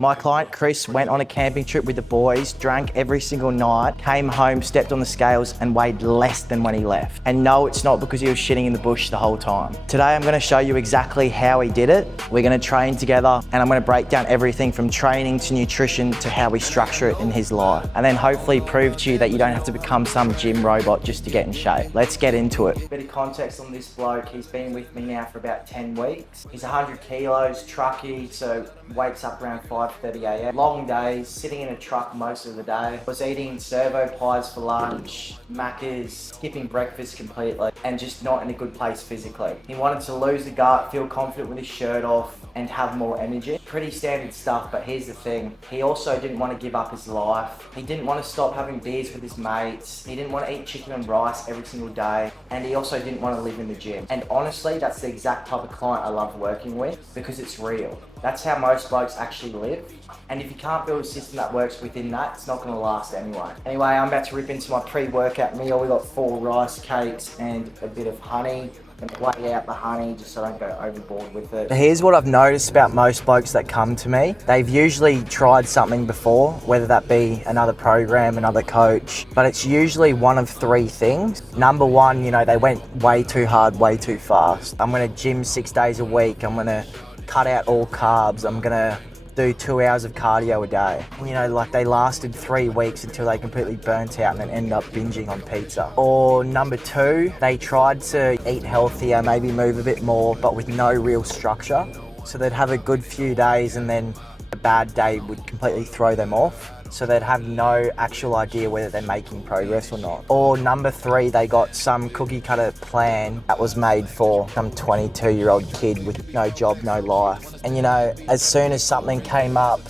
My client Chris went on a camping trip with the boys, drank every single night, came home, stepped on the scales and weighed less than when he left. And no, it's not because he was shitting in the bush the whole time. Today I'm gonna show you exactly how he did it. We're gonna train together and I'm gonna break down everything from training to nutrition to how we structure it in his life. And then hopefully prove to you that you don't have to become some gym robot just to get in shape. Let's get into it. A bit of context on this bloke. He's been with me now for about 10 weeks. He's 100 kilos, truckie, so wakes up around 5:30 a.m. Long days, sitting in a truck most of the day. Was eating servo pies for lunch, Macca's, skipping breakfast completely, and just not in a good place physically. He wanted to lose the gut, feel confident with his shirt off, and have more energy. Pretty standard stuff, but here's the thing. He also didn't want to give up his life. He didn't want to stop having beers with his mates. He didn't want to eat chicken and rice every single day. And he also didn't want to live in the gym. And honestly, that's the exact type of client I love working with because it's real. That's how most blokes actually live. And if you can't build a system that works within that, it's not gonna last anyway. Anyway, I'm about to rip into my pre-workout meal. We got 4 rice cakes and a bit of honey. And weigh out the honey just so I don't go overboard with it. Here's what I've noticed about most blokes that come to me. They've usually tried something before, whether that be another program, another coach, but it's usually one of 3 things. Number 1, you know, they went way too hard, way too fast. I'm gonna gym 6 days a week. I'm gonna cut out all carbs. I'm gonna do 2 hours of cardio a day. You know, like they lasted 3 weeks until they completely burnt out and then ended up binging on pizza. Or number 2, they tried to eat healthier, maybe move a bit more, but with no real structure. So they'd have a good few days and then a bad day would completely throw them off. So they'd have no actual idea whether they're making progress or not. Or number 3, they got some cookie cutter plan that was made for some 22-year-old kid with no job, no life. And you know, as soon as something came up,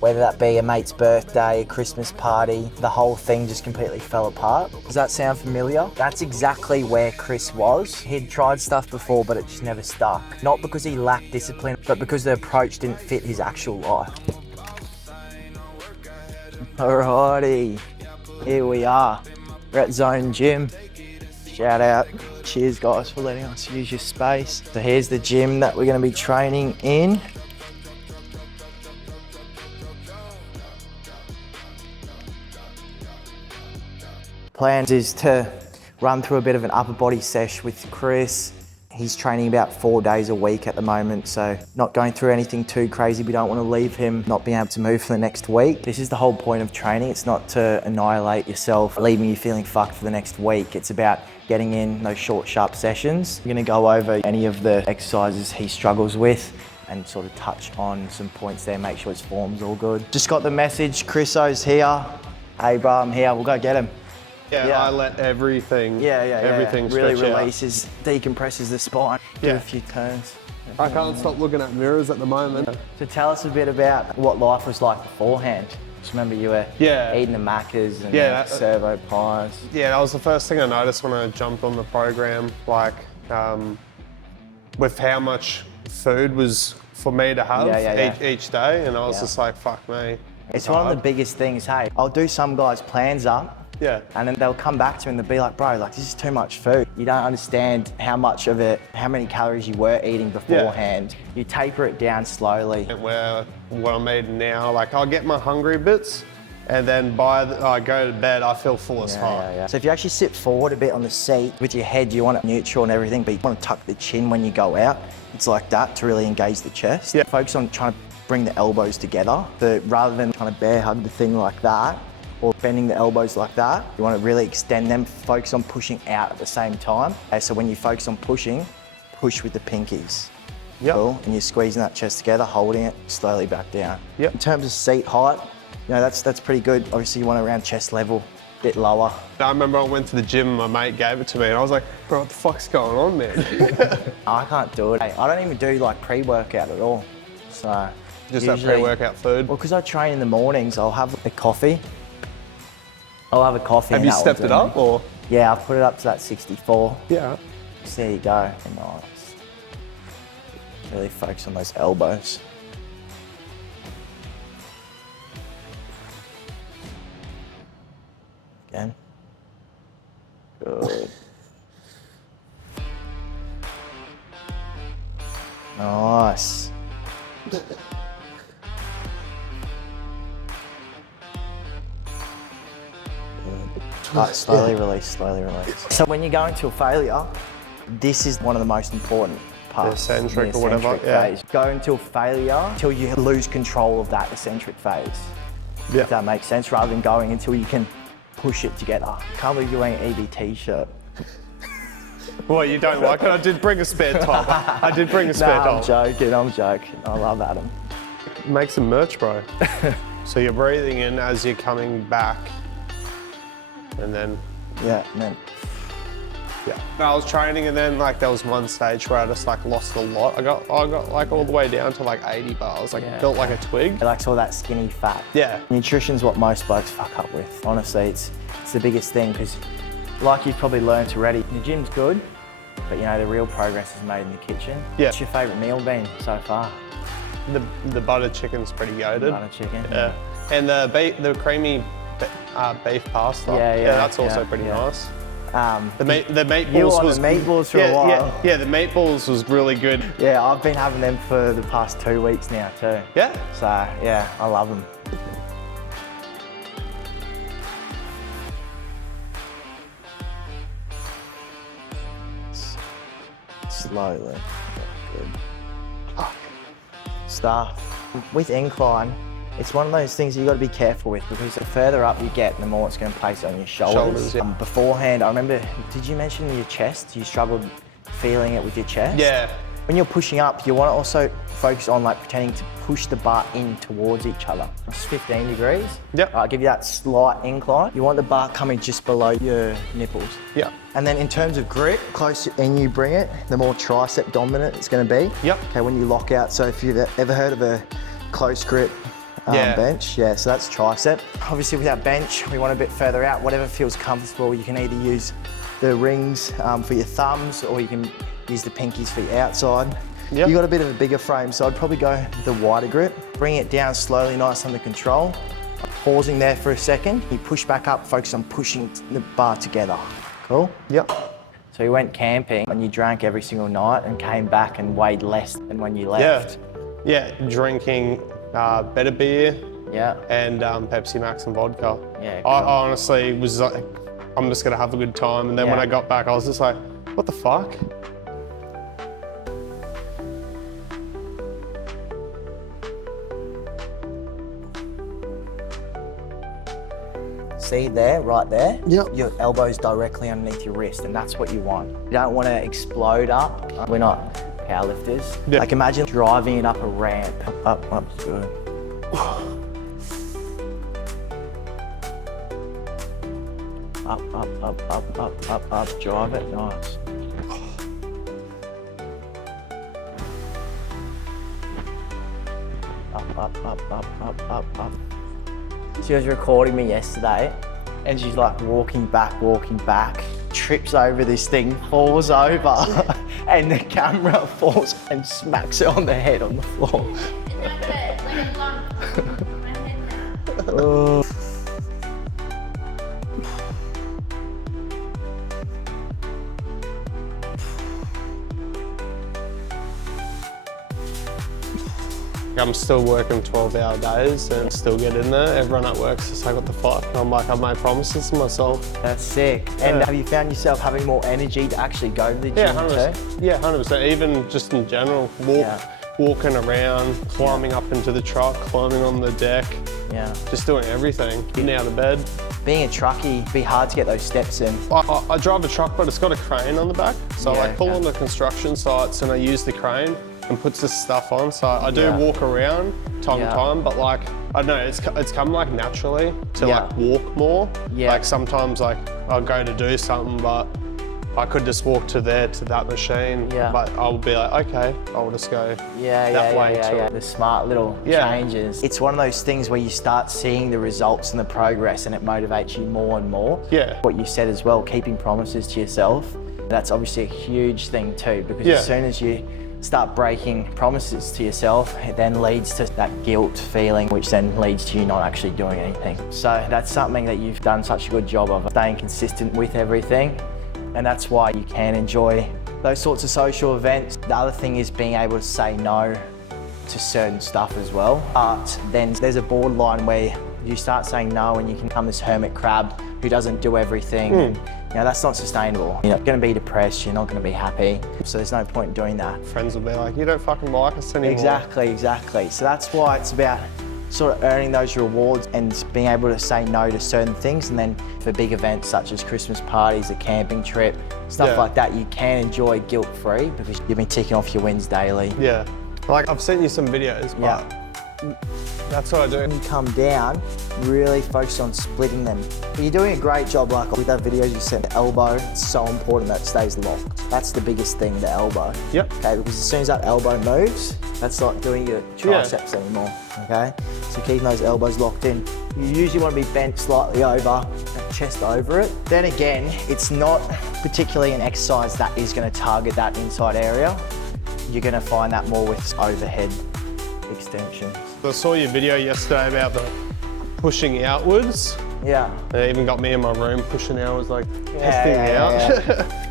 whether that be a mate's birthday, a Christmas party, the whole thing just completely fell apart. Does that sound familiar? That's exactly where Chris was. He'd tried stuff before, but it just never stuck. Not because he lacked discipline, but because the approach didn't fit his actual life. Alrighty, here we are. We're at Zone Gym. Shout out. Cheers guys for letting us use your space. So here's the gym that we're gonna be training in. Plan is to run through a bit of an upper body sesh with Chris. He's training about 4 days a week at the moment, so not going through anything too crazy. We don't want to leave him not being able to move for the next week. This is the whole point of training. It's not to annihilate yourself, leaving you feeling fucked for the next week. It's about getting in those short, sharp sessions. We're gonna go over any of the exercises he struggles with and sort of touch on some points there, make sure his form's all good. Just got the message, Chriso's here. Hey bro, I'm here, we'll go get him. Yeah, I let everything Really stretch out. releases, decompresses the spine. Do a few turns. I can't stop looking at mirrors at the moment. So tell us a bit about what life was like beforehand. Just remember you were eating the Macca's and servo pies. Yeah, that was the first thing I noticed when I jumped on the program, like with how much food was for me to have each day, and I was just like, fuck me. It's one of the biggest things, hey. I'll do some guys' plans up, and then they'll come back to me and they'll be like, bro, like this is too much food. You don't understand how much of it, how many calories you were eating beforehand. You taper it down slowly. Where what I'm eating now, like I'll get my hungry bits, and then I go to bed, I feel full as fuck. So if you actually sit forward a bit on the seat with your head, you want it neutral and everything, but you want to tuck the chin when you go out. It's like that to really engage the chest. Focus on trying to bring the elbows together. Rather than trying to bear hug the thing like that, or bending the elbows like that, you want to really extend them, focus on pushing out at the same time. Okay, so when you focus on pushing, push with the pinkies. Cool. And you're squeezing that chest together, holding it slowly back down. In terms of seat height, you know, that's pretty good. Obviously you want around chest level, a bit lower. I remember I went to the gym and my mate gave it to me and I was like, bro, what the fuck's going on, man? I can't do it. I don't even do like pre-workout at all. So just that pre-workout food? Well, because I train in the mornings, I'll have a coffee. Have you stepped it up or? Yeah, I've put it up to that 64. Yeah. So there you go. Nice. Really focus on those elbows. Again. Good. Nice. Right, slowly release, slowly release. So when you're going to a failure, this is one of the most important parts. The eccentric the or whatever, eccentric yeah. phase. Go until failure, until you lose control of that eccentric phase. Yeah. If that makes sense, rather than going until you can push it together. Can't believe you're wearing an EBT shirt. What, you don't like it? I did bring a spare top. I did bring a spare top. I'm joking. I love Adam. Make some merch, bro. So you're breathing in as you're coming back, and then Yeah, man. yeah. I was training, and then like there was one stage where I just like lost a lot. I got like all the way down to like 80 bars, like built like a twig. It likes all that skinny fat. Yeah. Nutrition's what most blokes fuck up with. Honestly, it's the biggest thing because, like you've probably learned already, the gym's good, but you know the real progress is made in the kitchen. Yeah. What's your favourite meal been so far? The buttered chicken's pretty goated. Butter chicken. Yeah. And the creamy beef pasta. Yeah, that's also pretty nice. The meatballs You were on was the meatballs for a while. Yeah, the meatballs was really good. Yeah, I've been having them for the past 2 weeks now too. Yeah. So yeah, I love them. Slowly. Good. Stuff. With incline, it's one of those things you've got to be careful with because the further up you get, the more it's going to place on your shoulders. Yeah. Beforehand, I remember, did you mention your chest? You struggled feeling it with your chest? Yeah. When you're pushing up, you want to also focus on like pretending to push the bar in towards each other. It's 15 degrees. Yep. I'll give you that slight incline. You want the bar coming just below your nipples. Yeah. And then in terms of grip, closer in you bring it, the more tricep dominant it's going to be. Yep. Okay, when you lock out, so if you've ever heard of a close grip bench, so that's tricep. Obviously with our bench, we want a bit further out, whatever feels comfortable. You can either use the rings for your thumbs or you can use the pinkies for your outside. Yep. You've got a bit of a bigger frame, so I'd probably go with the wider grip. Bring it down slowly, nice under control. Pausing there for a second. You push back up, focus on pushing the bar together. Cool? Yep. So you went camping and you drank every single night and came back and weighed less than when you left. Yeah, drinking better beer. Yeah. And Pepsi Max and vodka. Yeah, cool. I honestly was like, I'm just gonna have a good time. And then when I got back, I was just like, what the fuck? See there, right there? Yep. Your elbow's directly underneath your wrist, and that's what you want. You don't want to explode up. We're not powerlifters. Yeah. Like imagine driving it up a ramp. Up, good. Up, drive it, nice. Up. She was recording me yesterday and she's like walking back, trips over this thing, falls over and the camera falls and smacks her on the head on the floor. Oh. I'm still working 12-hour days and still get in there. Everyone at work's just like, what the fuck? And I'm like, I've made promises to myself. That's sick. And have you found yourself having more energy to actually go to the gym too? Yeah, 100%. Even just in general, walking around, climbing up into the truck, climbing on the deck. Yeah. Just doing everything, getting out of bed. Being a truckie, it'd be hard to get those steps in. I drive a truck, but it's got a crane on the back. So I pull on the construction sites and I use the crane and puts this stuff on. So I do walk around time to time, but like, I don't know, it's come like naturally to like walk more. Yeah. Like sometimes like I'll go to do something, but I could just walk to that machine. Yeah. But I'll be like, okay, I'll just go that way too. The smart little changes. It's one of those things where you start seeing the results and the progress and it motivates you more and more. Yeah. What you said as well, keeping promises to yourself, that's obviously a huge thing too, because as soon as you start breaking promises to yourself, it then leads to that guilt feeling, which then leads to you not actually doing anything. So that's something that you've done such a good job of, staying consistent with everything. And that's why you can enjoy those sorts of social events. The other thing is being able to say no to certain stuff as well. But then there's a borderline where you start saying no and you can become this hermit crab who doesn't do everything. And, you know, that's not sustainable. You're not going to be depressed, you're not going to be happy. So there's no point in doing that. Friends will be like, you don't fucking like us anymore. Exactly. So that's why it's about sort of earning those rewards and being able to say no to certain things. And then for big events such as Christmas parties, a camping trip, stuff like that, you can enjoy guilt-free because you've been ticking off your wins daily. Yeah. Like I've sent you some videos, but that's what I do. When you come down, really focus on splitting them. You're doing a great job, like with that video you sent, the elbow, it's so important that it stays locked. That's the biggest thing, the elbow. Yep. Okay, because as soon as that elbow moves, that's not doing your triceps anymore, okay? So keeping those elbows locked in. You usually want to be bent slightly over, chest over it. Then again, it's not particularly an exercise that is going to target that inside area. You're going to find that more with overhead extensions. I saw your video yesterday about the pushing outwards. Yeah. They even got me in my room pushing outwards, like testing me out.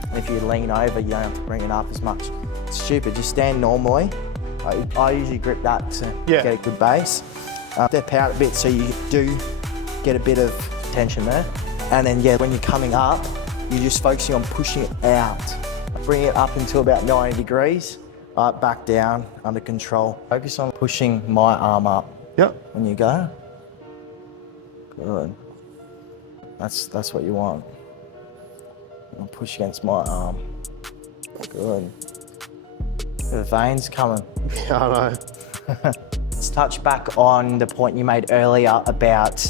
And if you lean over, you don't have to bring it up as much. It's stupid, just stand normally. I usually grip that to get a good base. Step out a bit so you do get a bit of tension there. And then when you're coming up, you're just focusing on pushing it out. Bring it up until about 90 degrees. Back down, under control. Focus on pushing my arm up. Yep. When you go. Good. That's what you want. And push against my arm. Good. The veins coming. Yeah, I know. Let's touch back on the point you made earlier about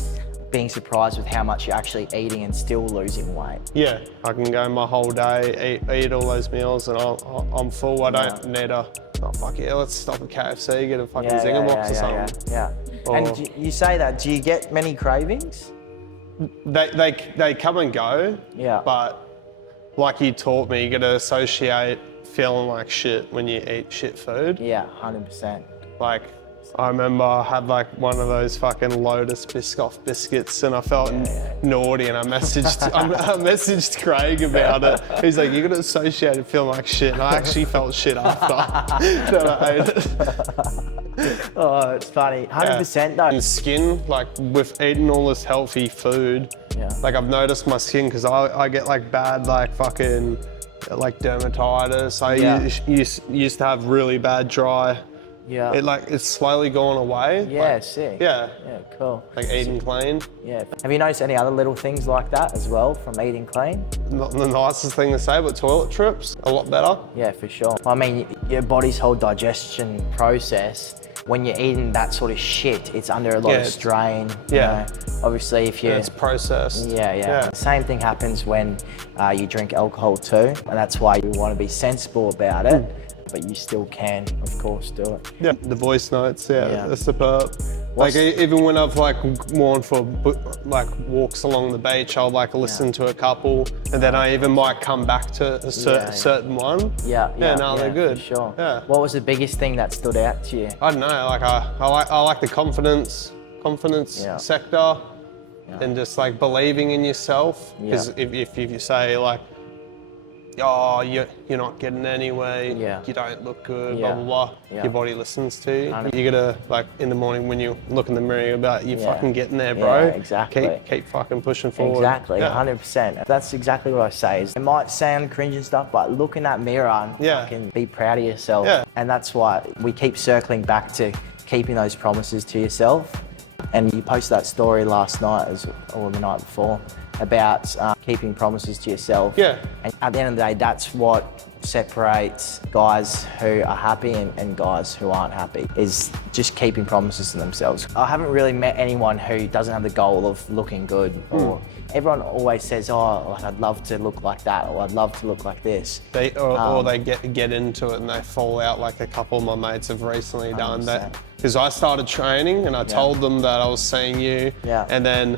being surprised with how much you're actually eating and still losing weight. Yeah, I can go my whole day, eat all those meals and I'm full. I don't need fuck yeah, let's stop at KFC, get a fucking zinger box or something. Yeah. And you say that, do you get many cravings? They come and go, but like you taught me, you gotta associate feeling like shit when you eat shit food. Yeah, 100%. Like, I remember I had like one of those fucking Lotus Biscoff biscuits and I felt naughty and I messaged Craig about it. He's like, you're gonna associate it feeling like shit. And I actually felt shit after that I ate it. Oh, it's funny. 100% though. And skin, like with eating all this healthy food, like I've noticed my skin, because I get like bad like fucking like dermatitis. I used to have really bad dry. Yeah. It's slowly going away. Yeah, sick. Yeah. Yeah, cool. Like eating clean. Yeah. Have you noticed any other little things like that as well from eating clean? Not the nicest thing to say, but toilet trips, a lot better. Yeah, for sure. I mean, your body's whole digestion process, when you're eating that sort of shit, it's under a lot of strain. You know? Obviously, if you... it's processed. Yeah. The same thing happens when you drink alcohol too, and that's why you want to be sensible about it. But you still can, of course, do it. Yeah, the voice notes, they're superb. Like even when I've like worn for like walks along the beach, I'll like listen to a couple, and then I even might come back to a certain one. They're good. For sure. Yeah. What was the biggest thing that stood out to you? I don't know. Like I like the confidence sector, and just like believing in yourself. Because if you say like, oh, you're not getting anywhere, you don't look good, blah, blah, blah. Your body listens to you. You gotta, like, in the morning when you look in the mirror about you fucking getting there, bro. Yeah, exactly. Keep fucking pushing forward. Exactly, 100%. That's exactly what I say. It might sound cringe and stuff, but look in that mirror and fucking be proud of yourself. Yeah. And that's why we keep circling back to keeping those promises to yourself. And you posted that story last night or the night before about keeping promises to yourself. Yeah. And at the end of the day, that's what separates guys who are happy and guys who aren't happy, is just keeping promises to themselves. I haven't really met anyone who doesn't have the goal of looking good, or everyone always says, oh, like, I'd love to look like that, or I'd love to look like this. Or they get into it and they fall out, like a couple of my mates have recently 100%. Done that. Because I started training and I told them that I was seeing you, and then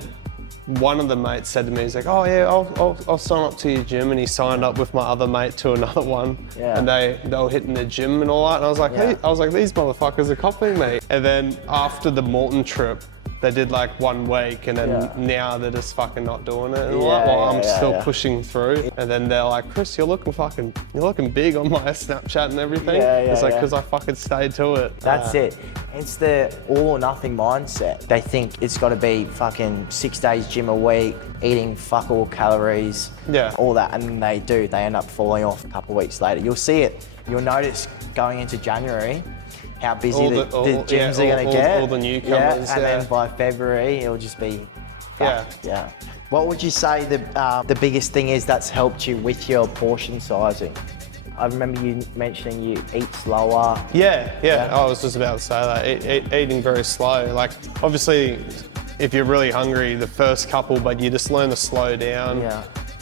one of the mates said to me, he's like, oh yeah, I'll sign up to your gym, and he signed up with my other mate to another one, and they were hitting the gym and all that, and I was like, hey, these motherfuckers are copying me. And then after the Morton trip, they did like 1 week and then now they're just fucking not doing it and while I'm still pushing through. And then they're like, Chris, you're looking big on my Snapchat and everything. It's like, because I fucking stayed to it. That's it. It's the all or nothing mindset. They think it's got to be fucking 6 days gym a week, eating fuck all calories, all that, and then they do. They end up falling off a couple of weeks later. You'll see it. You'll notice going into January how busy the gyms are going to get. All the newcomers. And then by February, it'll just be What would you say the biggest thing is that's helped you with your portion sizing? I remember you mentioning you eat slower. Yeah. I was just about to say that. Eating very slow. Like, obviously, if you're really hungry, the first couple, but you just learn to slow down.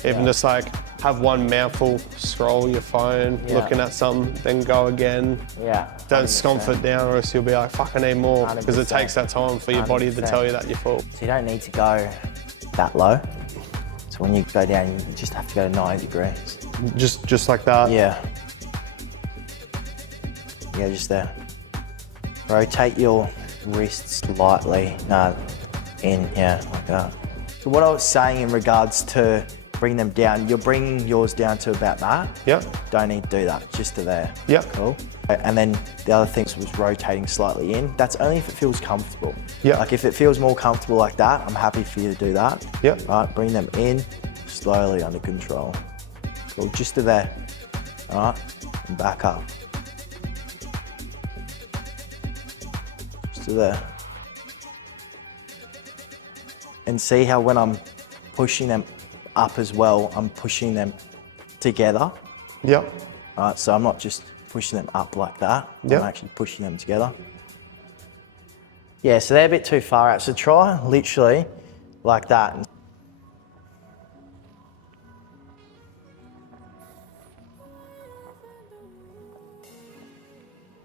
Even just like have one mouthful, scroll your phone, looking at something, then go again. Don't scomp it down or else you'll be like, fuck, I need more. Because it takes that time for your body to tell you that you're full. So you don't need to go that low. So when you go down, you just have to go to 90 degrees. Just like that? Yeah, just there. Rotate your wrists lightly. Like that. So what I was saying in regards to bring them down, you're bringing yours down to about that. Don't need to do that, just to there. Cool. And then the other thing was rotating slightly in. That's only if it feels comfortable. Like if it feels more comfortable like that, I'm happy for you to do that. Right, bring them in, slowly under control. Cool, just to there. All right, and back up. Just to there. And see how when I'm pushing them up as well, I'm pushing them together. All right, so I'm not just pushing them up like that. I'm actually pushing them together. Yeah, so they're a bit too far out. So try literally like that.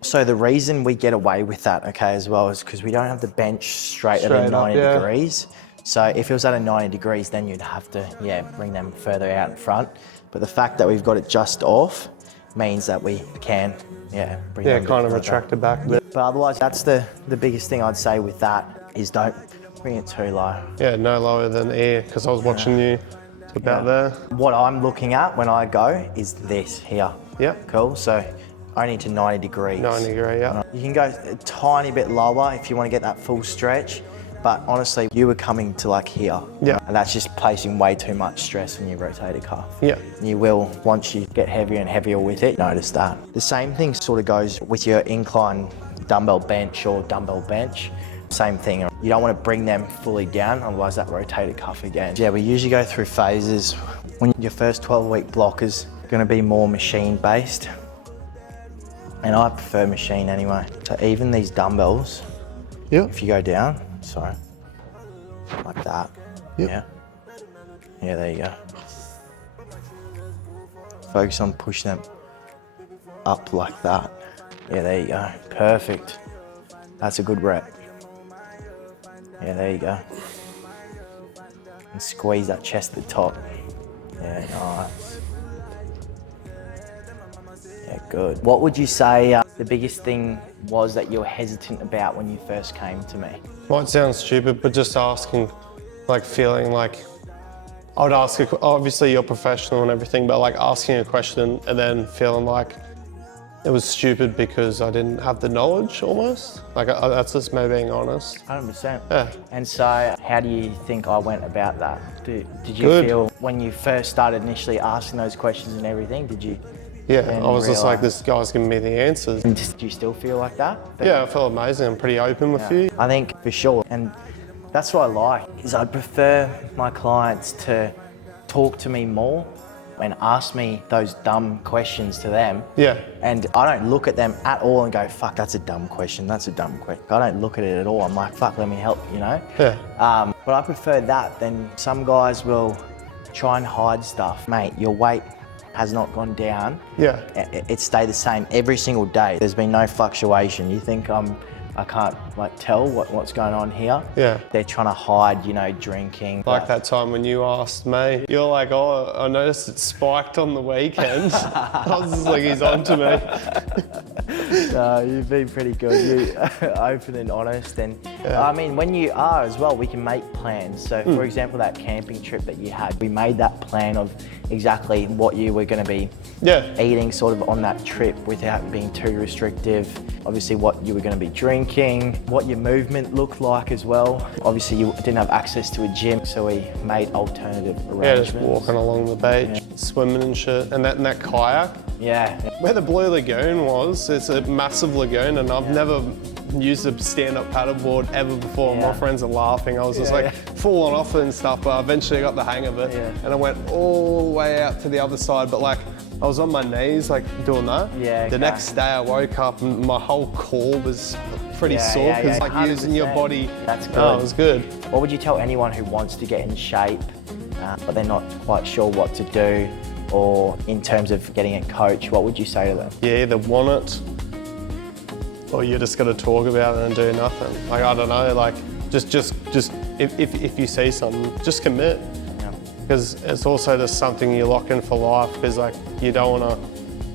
So the reason we get away with that, okay, as well, is because we don't have the bench straight at a 90 degrees. So if it was at a 90 degrees, then you'd have to, bring them further out in front. But the fact that we've got it just off means that we can, bring them kind of retract it back a bit. But otherwise, that's the biggest thing I'd say with that is don't bring it too low. Yeah, no lower than air, because I was watching you about there. What I'm looking at when I go is this here. Cool, so only to 90 degrees. 90 degree, You can go a tiny bit lower if you want to get that full stretch. But honestly, you were coming to like here. And that's just placing way too much stress on your rotator cuff. You will, once you get heavier and heavier with it, notice that. The same thing sort of goes with your incline dumbbell bench or dumbbell bench. Same thing. You don't want to bring them fully down, otherwise that rotator cuff again. We usually go through phases. When your first 12-week block is going to be more machine based. And I prefer machine anyway. So even these dumbbells, if you go down, like that. Yeah, there you go. Focus on pushing them up like that. Yeah, there you go. Perfect. That's a good rep. Yeah, there you go. And squeeze that chest at the top. Yeah, nice. Yeah, good. What would you say the biggest thing was that you were hesitant about when you first came to me? Might sound stupid, but just asking, like feeling like, I would ask, obviously you're professional and everything, but like asking a question and then feeling like it was stupid because I didn't have the knowledge almost. Like that's just me being honest. 100%. And so how do you think I went about that? Did you feel when you first started initially asking those questions and everything, did you? I was just like, this guy's giving me the answers. And do you still feel like that? I feel amazing. I'm pretty open with you. I think for sure. And that's what I like, is I prefer my clients to talk to me more and ask me those dumb questions to them. And I don't look at them at all and go, fuck, that's a dumb question, that's a dumb question. I don't look at it at all. I'm like, fuck, let me help, you know? But I prefer that than some guys will try and hide stuff. Mate, your weight has not gone down. It stayed the same every single day. There's been no fluctuation. You think I can't like tell what's going on here? They're trying to hide, you know, drinking. Like that time when you asked me, you're like, oh, I noticed it spiked on the weekend. I was just like, he's on to me. No, you've been pretty good. You're open and honest. And I mean, when you are as well, we can make plans. So for example, that camping trip that you had, we made that plan of exactly what you were going to be eating sort of on that trip without being too restrictive. Obviously what you were going to be drinking, what your movement looked like as well. Obviously you didn't have access to a gym, so we made alternative arrangements. Yeah, just walking along the beach, swimming and shit. And that kayak. Yeah. Where the Blue Lagoon was, it's a massive lagoon, and I've never used a stand-up paddleboard ever before. My friends are laughing. I was just like falling off and stuff, but eventually I got the hang of it. And I went all the way out to the other side, but like I was on my knees like doing that. The next day I woke up and my whole core was pretty sore because like 100%. Using your body. That's good. Oh, it was good. What would you tell anyone who wants to get in shape, but they're not quite sure what to do, or in terms of getting a coach, what would you say to them? Yeah, either want it, or you're just gonna talk about it and do nothing. Like, I don't know, like, just if you see something, just commit. Because it's also just something you lock in for life, because like, you don't wanna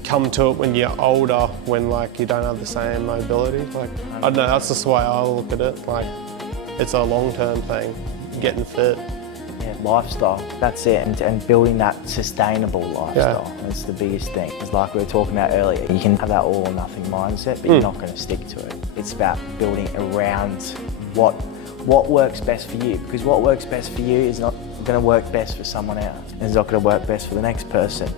come to it when you're older, when like, you don't have the same mobility. Like, I don't know, that's just the way I look at it. Like, it's a long-term thing, getting fit. Lifestyle, that's it, and building that sustainable lifestyle is the biggest thing. It's like we were talking about earlier, you can have that all or nothing mindset, but you're not going to stick to it. It's about building around what works best for you, because what works best for you is not going to work best for someone else, and it's not going to work best for the next person.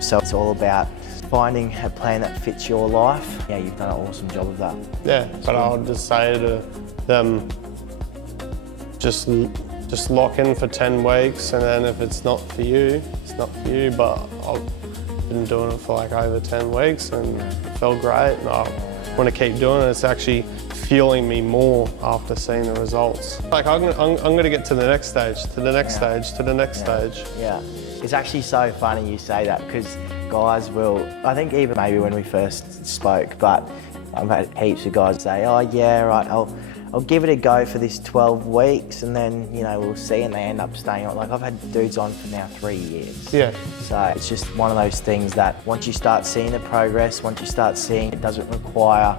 So it's all about finding a plan that fits your life. Yeah, you've done an awesome job of that. Yeah, but I'll just say to them, just lock in for 10 weeks, and then if it's not for you, it's not for you. But I've been doing it for like over 10 weeks and it felt great, and I want to keep doing it. It's actually fueling me more after seeing the results. Like I'm gonna get to the next stage, to the next stage, to the next stage. Yeah, it's actually so funny you say that, because guys will, I think even maybe when we first spoke, but I've had heaps of guys say, oh yeah, right, I'll give it a go for this 12 weeks and then, you know, we'll see, and they end up staying on. Like, I've had dudes on for now 3 years. Yeah. So it's just one of those things that once you start seeing the progress, once you start seeing it doesn't require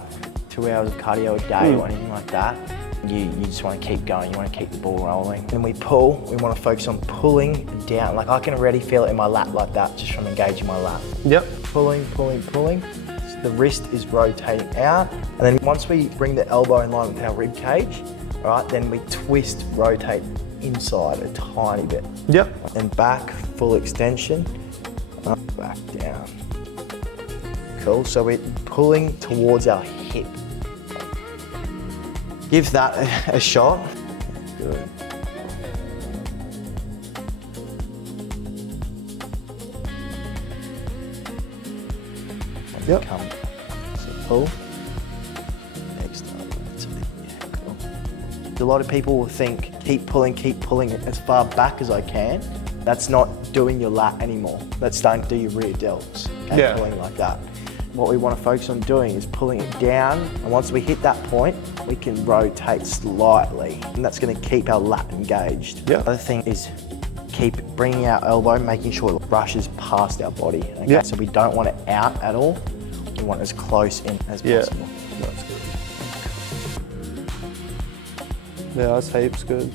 2 hours of cardio a day or anything like that, you just want to keep going, you want to keep the ball rolling. When we pull, we want to focus on pulling down. Like, I can already feel it in my lat like that, just from engaging my lat. Yep. Pulling, pulling, pulling. The wrist is rotating out, and then once we bring the elbow in line with our rib cage, right, then we twist, rotate inside a tiny bit. Yep. And back, full extension, up, back, down. Cool, so we're pulling towards our hip. Give that a shot. Good. Yep. Come. So pull. Next time. Cool. A lot of people will think, keep pulling as far back as I can. That's not doing your lat anymore. That's starting to do your rear delts. Okay? Pulling like that. What we want to focus on doing is pulling it down, and once we hit that point, we can rotate slightly, and that's going to keep our lat engaged. The other thing is keep bringing our elbow, making sure it rushes past our body. Okay? So we don't want it out at all. We want it as close in as possible. That's good. Yeah, that's heaps good.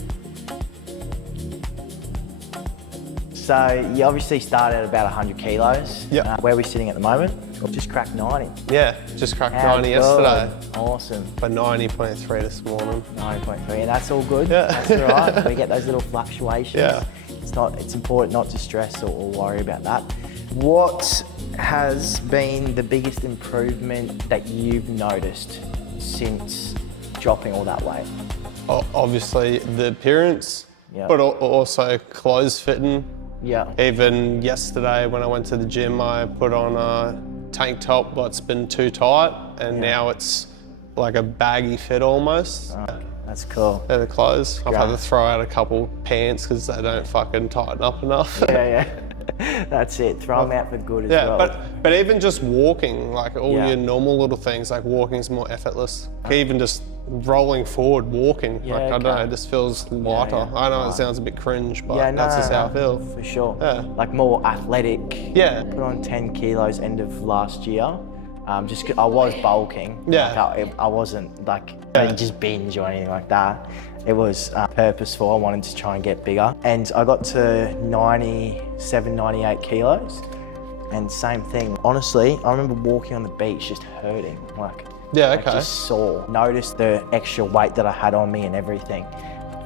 So you obviously started at about 100 kilos. Where are we sitting at the moment? We've just cracked 90. Yeah, just cracked 90 yesterday. Awesome. But 90.3 this morning. 90.3, and that's all good. That's all right. We get those little fluctuations. It's important not to stress or worry about that. What has been the biggest improvement that you've noticed since dropping all that weight? Obviously the appearance, but also clothes fitting. Even yesterday when I went to the gym, I put on a tank top, but it's been too tight, and now it's like a baggy fit almost. That's cool. They're the clothes. I've had to throw out a couple pants because they don't fucking tighten up enough. That's it. Throw them out for good as well. But even just walking, like all your normal little things, like walking's more effortless. Even just rolling forward, walking, like I don't know, it just feels lighter. I know it sounds a bit cringe, but that's just how I feel. For sure. Like more athletic. Put on 10 kilos end of last year. Just 'cause I was bulking. Yeah. Like, I wasn't like, I didn't just binge or anything like that. It was purposeful. I wanted to try and get bigger. And I got to 97, 98 kilos. And same thing. Honestly, I remember walking on the beach just hurting. Like, yeah, okay. Just sore. Noticed the extra weight that I had on me and everything.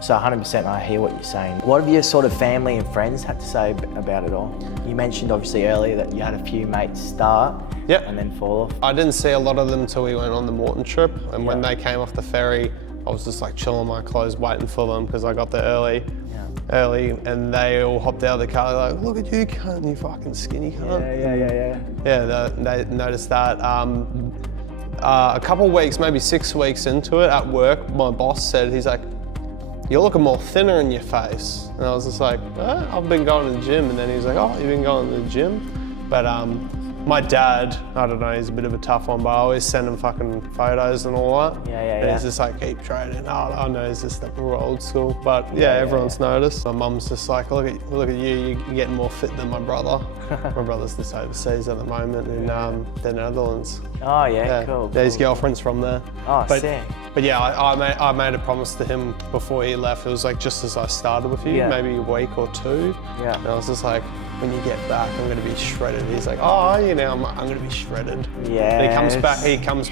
So 100% I hear what you're saying. What have your sort of family and friends had to say about it all? You mentioned obviously earlier that you had a few mates start and then fall off. I didn't see a lot of them until we went on the Morton trip. And when they came off the ferry, I was just like chilling my clothes waiting for them because I got there early, and they all hopped out of the car. They're like, look at you, cunt, you fucking skinny cunt. Yeah, they noticed that. A couple weeks, maybe 6 weeks into it at work, my boss said, he's like, you're looking more thinner in your face. And I was just like, I've been going to the gym. And then he was like, oh, you've been going to the gym? But my dad, I don't know, he's a bit of a tough one, but I always send him fucking photos and all that. And he's just like, keep training. Oh, I know he's just we're old school. But everyone's noticed. My mum's just like, look at you, you're getting more fit than my brother. My brother's just overseas at the moment in the Netherlands. Oh yeah, cool. Yeah, his girlfriend's from there. Oh, sick. But yeah, I made a promise to him before he left. It was like just as I started with you, maybe a week or two. And I was just like, when you get back, I'm gonna be shredded. He's like, oh, you know, I'm gonna be shredded. Yeah. And he comes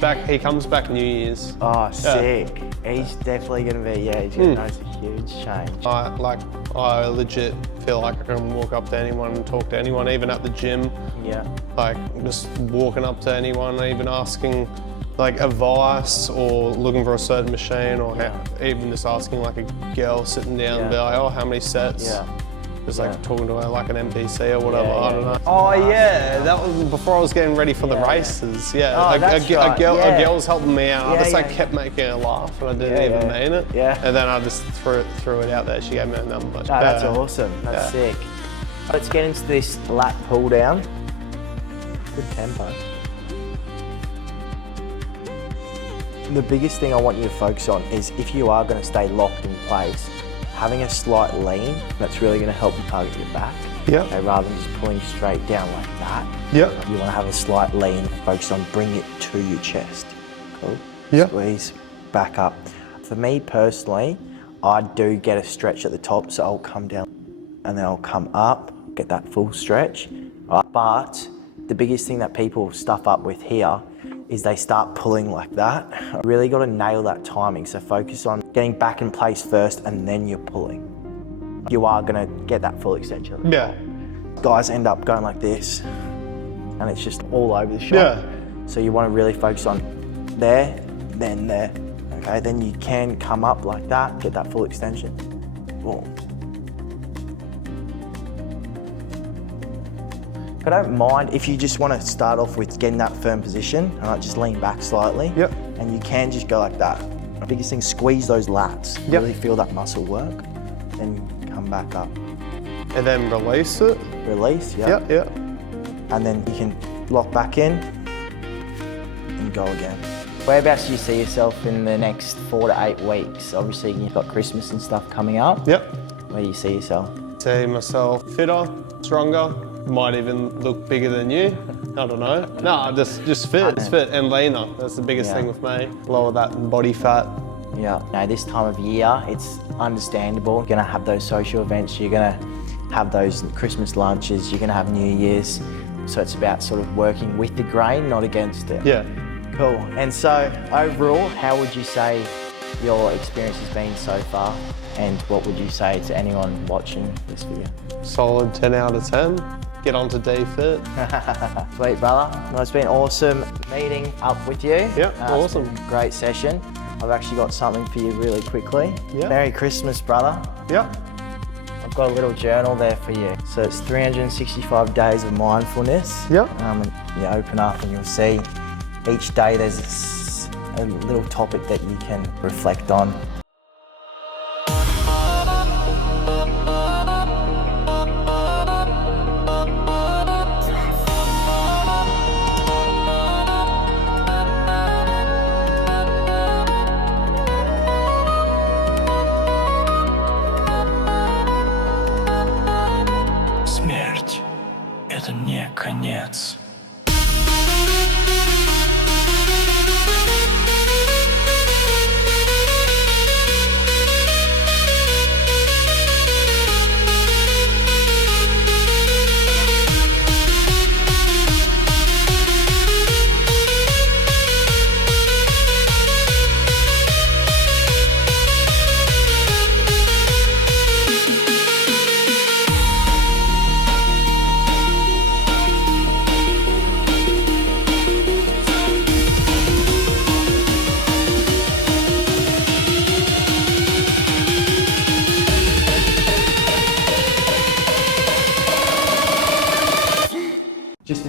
back New Year's. Oh, sick. He's definitely gonna be, he's gonna notice a huge change. I legit feel like I can walk up to anyone and talk to anyone, even at the gym. Like just walking up to anyone, even asking like advice or looking for a certain machine, or even just asking like a girl sitting down and be like, oh, how many sets? Just like talking to her like an NPC or whatever, I don't know. Oh yeah, that was before I was getting ready for the races. A girl was helping me out. I just like kept making her laugh and I didn't even mean it. And then I just threw it out there. She gave me a number much better. That's awesome, that's sick. Let's get into this lat pull down. Good tempo. The biggest thing I want you to focus on is if you are going to stay locked in place, having a slight lean, that's really going to help you target your back. Okay, rather than just pulling straight down like that. You want to have a slight lean and focus on bring it to your chest. Cool? Squeeze back up. For me personally, I do get a stretch at the top, so I'll come down and then I'll come up, get that full stretch. But the biggest thing that people stuff up with here is they start pulling like that. Really got to nail that timing. So focus on getting back in place first and then you're pulling. You are going to get that full extension. Guys end up going like this and it's just all over the shot. So you want to really focus on there, then there. Okay, then you can come up like that, get that full extension. Boom. I don't mind if you just want to start off with getting that firm position and just lean back slightly. And you can just go like that. The biggest thing, squeeze those lats. Really feel that muscle work. Then come back up. And then release it. Release, And then you can lock back in and go again. Whereabouts do you see yourself in the next 4 to 8 weeks? Obviously you've got Christmas and stuff coming up. Where do you see yourself? See myself fitter, stronger. Might even look bigger than you. I don't know. No, just fit. It's fit and leaner. That's the biggest thing with me. Lower that body fat. Now this time of year, it's understandable. You're gonna have those social events. You're gonna have those Christmas lunches. You're gonna have New Year's. So it's about sort of working with the grain, not against it. Cool. And so overall, how would you say your experience has been so far? And what would you say to anyone watching this video? Solid 10 out of 10. Get on to D-Fit. Sweet, brother. Well, it's been awesome meeting up with you. Awesome. Great session. I've actually got something for you really quickly. Merry Christmas, brother. I've got a little journal there for you. So it's 365 days of mindfulness. And you open up and you'll see each day there's a little topic that you can reflect on. Это не конец.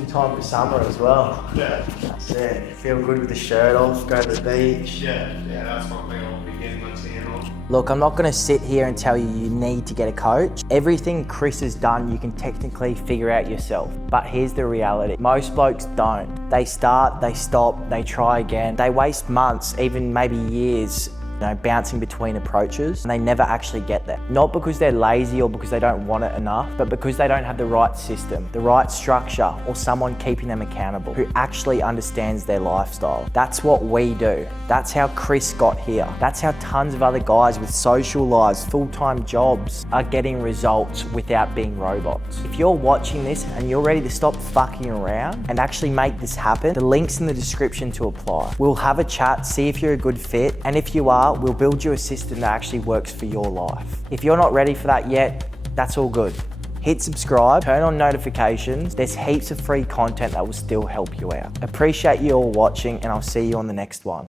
time for summer as well. Yeah. That's it. Feel good with the shirt off, go to the beach. Yeah, that's one thing I'll be getting my tan on. Look, I'm not gonna sit here and tell you you need to get a coach. Everything Chris has done, you can technically figure out yourself. But here's the reality. Most blokes don't. They start, they stop, they try again. They waste months, even maybe years, bouncing between approaches, and they never actually get there. Not because they're lazy or because they don't want it enough, but because they don't have the right system, the right structure, or someone keeping them accountable who actually understands their lifestyle. That's what we do. That's how Chris got here. That's how tons of other guys with social lives, full-time jobs are getting results without being robots. If you're watching this and you're ready to stop fucking around and actually make this happen, the link's in the description to apply. We'll have a chat, see if you're a good fit, and if you are, we'll build you a system that actually works for your life. If you're not ready for that yet, that's all good. Hit subscribe, turn on notifications. There's heaps of free content that will still help you out. Appreciate you all watching, and I'll see you on the next one.